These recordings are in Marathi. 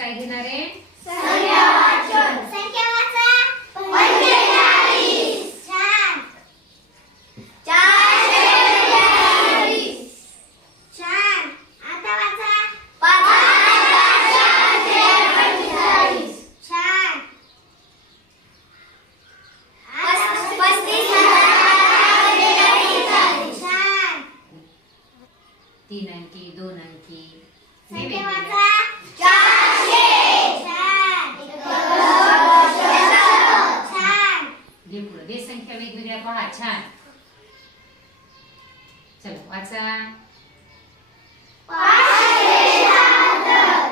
काय घेणार आहे? संख्या वाचा पंचेचाळीस. छान चारशे बेचाळीस छान आता वाचा पाच हजार चारशे पंचेचाळीस छान आता पस्तीस हजार बेचाळीस छान तीन अंकी दोन अंकी संख्या वेगवेगळ्या. वाचा चारशे छान छान घे पुढं दे वेगवेगळ्या पहा छान चला वाचा पाचशे शहात्तर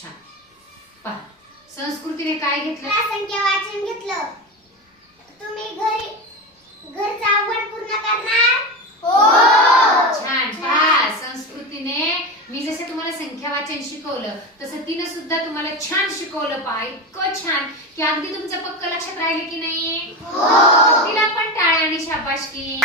छान. पहा संस्कृतीने काय घेतलं? संख्या वाचन घेतलं. तुम्ही घरी घरचा आवड पूर्ण करणार? हो. छान. पहा संस्कृतीने मी जसं तुम्हाला संख्या वाचन शिकवलं तसं तिनं सुद्धा तुम्हाला छान शिकवलं पहा इतकं छान की अगदी तुमचं पक्क लक्षात राहिलं की नाही? तिला पण टाळ्या आणि शाबासकी.